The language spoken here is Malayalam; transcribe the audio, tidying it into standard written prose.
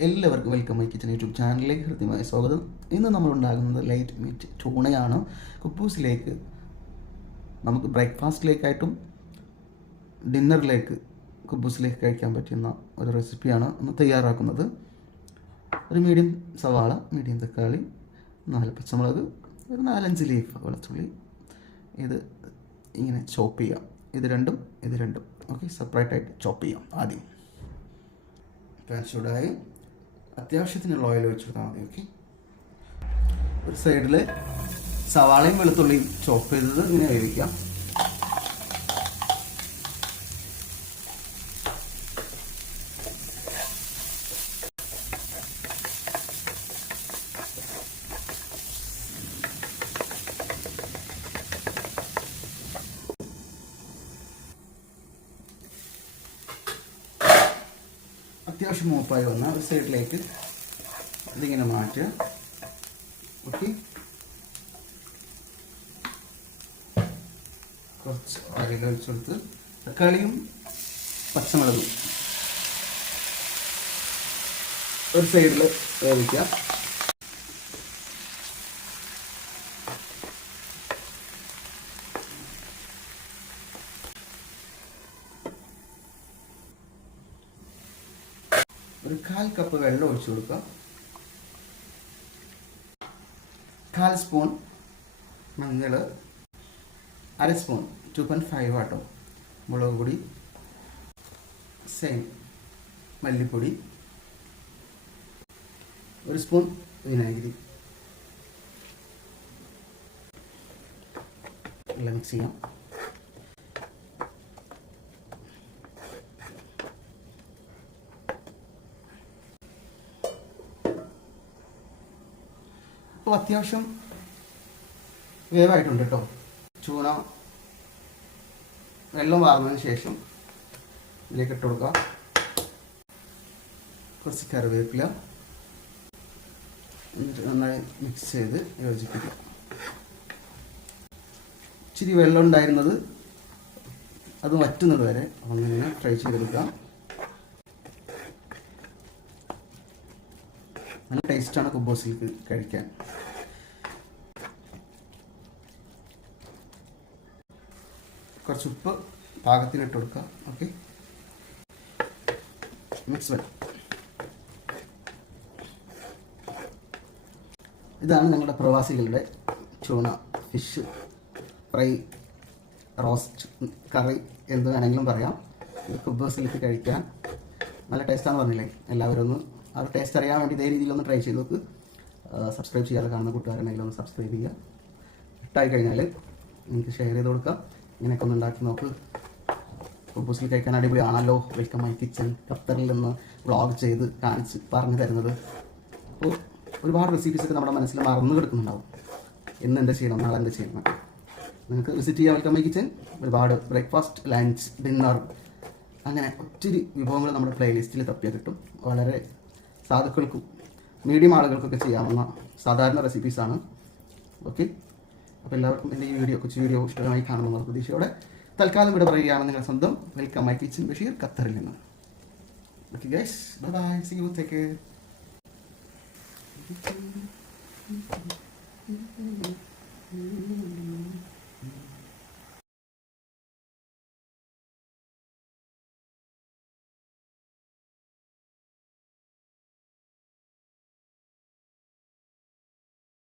എല്ലാവർക്കും വെൽക്കം മൈ കിച്ചൻ യൂട്യൂബ് ചാനലിലേക്ക് ഹൃദ്യമായ സ്വാഗതം. ഇന്ന് നമ്മൾ ഉണ്ടാകുന്നത് ലൈറ്റ് മീറ്റ് ടൂണയാണ്. കുബൂസിലേക്ക് നമുക്ക് ബ്രേക്ക്ഫാസ്റ്റിലേക്കായിട്ടും ഡിന്നറിലേക്ക് കുബൂസിലേക്ക് കഴിക്കാൻ പറ്റുന്ന ഒരു റെസിപ്പിയാണ് ഇന്ന് തയ്യാറാക്കുന്നത്. ഒരു മീഡിയം സവാള, മീഡിയം തക്കാളി, 4 പച്ചമുളക്, ഒരു 4-5 ലീഫ് വെളുത്തുള്ളി, ഇത് ഇങ്ങനെ ചോപ്പ് ചെയ്യാം. ഇത് രണ്ടും ഓക്കെ, സെപ്പറേറ്റായിട്ട് ചോപ്പ് ചെയ്യാം. ആദ്യം പാൻ ചൂടായി അത്യാവശ്യത്തിനുള്ള ഓയിൽ ഒഴിച്ച് കൊടുത്താൽ മതി. ഓക്കെ, ഒരു സൈഡിൽ സവാളയും വെളുത്തുള്ളിയും ചോപ്പ് ചെയ്തത് ഇങ്ങനെ വേവിക്കാം. അത്യാവശ്യം മൂപ്പായി വന്ന ഒരു സൈഡിലേക്ക് ഇതിങ്ങനെ മാറ്റുക. ഓക്കെ, കുറച്ച് ഓയിൽ ഒഴിച്ച് കൊടുത്ത് തക്കാളിയും പച്ചമുളകും ഒരു സൈഡിൽ വേവിക്കുക. ഒരു 1/4 കപ്പ് വെള്ളം ഒഴിച്ചു കൊടുക്കുക. 1/4 സ്പൂൺ മഞ്ഞൾ, 1/2 സ്പൂൺ 2.5 ആട്ടോ മുളക് പൊടി, സെയിം മല്ലിപ്പൊടി, 1 സ്പൂൺ വിനാഗിരി. എല്ലാം മിക്സ് ചെയ്യാം. അപ്പോൾ അത്യാവശ്യം വേവായിട്ടുണ്ട് കേട്ടോ. ചൂന വെള്ളം വാർന്നതിന് ശേഷം ഇതിലേക്ക് ഇട്ട് കൊടുക്കുക. കുറച്ച് കറിവേപ്പില, എന്നിട്ട് നന്നായി മിക്സ് ചെയ്ത് യോജിപ്പിക്കുക. ഇച്ചിരി വെള്ളം ഉണ്ടായിരുന്നത് അത് വറ്റുന്നത് വരെ ഒന്നിങ്ങനെ ട്രൈ ചെയ്തെടുക്കുക. നല്ല ടേസ്റ്റാണ് കുബൂസിലേക്ക് കഴിക്കാൻ. കുറച്ച് ഉപ്പ് പാകത്തിനിട്ട് കൊടുക്കുക. Okay, mix well. ഇതാണ് ഞങ്ങളുടെ പ്രവാസികളുടെ ചൂണ ഫിഷ് ഫ്രൈ, റോസ്റ്റ്, കറി, എന്ത് വേണമെങ്കിലും പറയാം. ഇത് കുബൂസിലേക്ക് കഴിക്കാൻ നല്ല ടേസ്റ്റാണെന്ന് പറഞ്ഞില്ലേ. എല്ലാവരും ഒന്ന് ആ ടേസ്റ്റ് അറിയാൻ വേണ്ടി ഇതേ രീതിയിലൊന്ന് ട്രൈ ചെയ്ത് നോക്ക്. സബ്സ്ക്രൈബ് ചെയ്യാതെ കാണുന്ന കൂട്ടുകാരുണ്ടെങ്കിൽ ഒന്ന് സബ്സ്ക്രൈബ് ചെയ്യുക. ഇട്ടായി കഴിഞ്ഞാൽ നിങ്ങൾക്ക് ഷെയർ ചെയ്ത് കൊടുക്കാം. ഇങ്ങനെയൊക്കെ ഒന്ന് ഉണ്ടാക്കി നോക്ക്. കുബൂസിൽ കഴിക്കാൻ അടിപൊളിയാണല്ലോ. Welcome my kitchen. ഖത്തറിൽ നിന്ന് വ്ളോഗ് ചെയ്ത് കാണിച്ച് പറഞ്ഞു തരുന്നത്. അപ്പോൾ ഒരുപാട് റെസിപ്പീസൊക്കെ നമ്മുടെ മനസ്സിൽ മറന്നു കിടക്കുന്നുണ്ടാവും. ഇന്ന് എന്ത് ചെയ്യണം, നാളെ എന്ത് ചെയ്യണം. നിങ്ങൾക്ക് വിസിറ്റ് ചെയ്യാം വെൽക്കം മൈ കിച്ചൻ. ഒരുപാട് ബ്രേക്ക്ഫാസ്റ്റ്, ലഞ്ച്, ഡിന്നർ, അങ്ങനെ ഒത്തിരി വിഭവങ്ങൾ നമ്മുടെ പ്ലേലിസ്റ്റിൽ തപ്പിയാൽ കിട്ടും. വളരെ സാധുക്കൾക്കും മീഡിയം ആളുകൾക്കൊക്കെ ചെയ്യാവുന്ന സാധാരണ റെസിപ്പീസാണ്. ഓക്കെ, അപ്പോൾ എല്ലാവർക്കും എൻ്റെ ഈ കൊച്ചു വീഡിയോ ഇഷ്ടമായി കാണുന്ന പ്രതീക്ഷയോടെ തൽക്കാലം ഇവിടെ പറയുകയാണ് നിങ്ങളുടെ സ്വന്തം വെൽക്കം മൈ കിച്ചൻ ബഷീർ, ഖത്തറിൽ നിന്ന്. Okay guys, bye, see you, take care.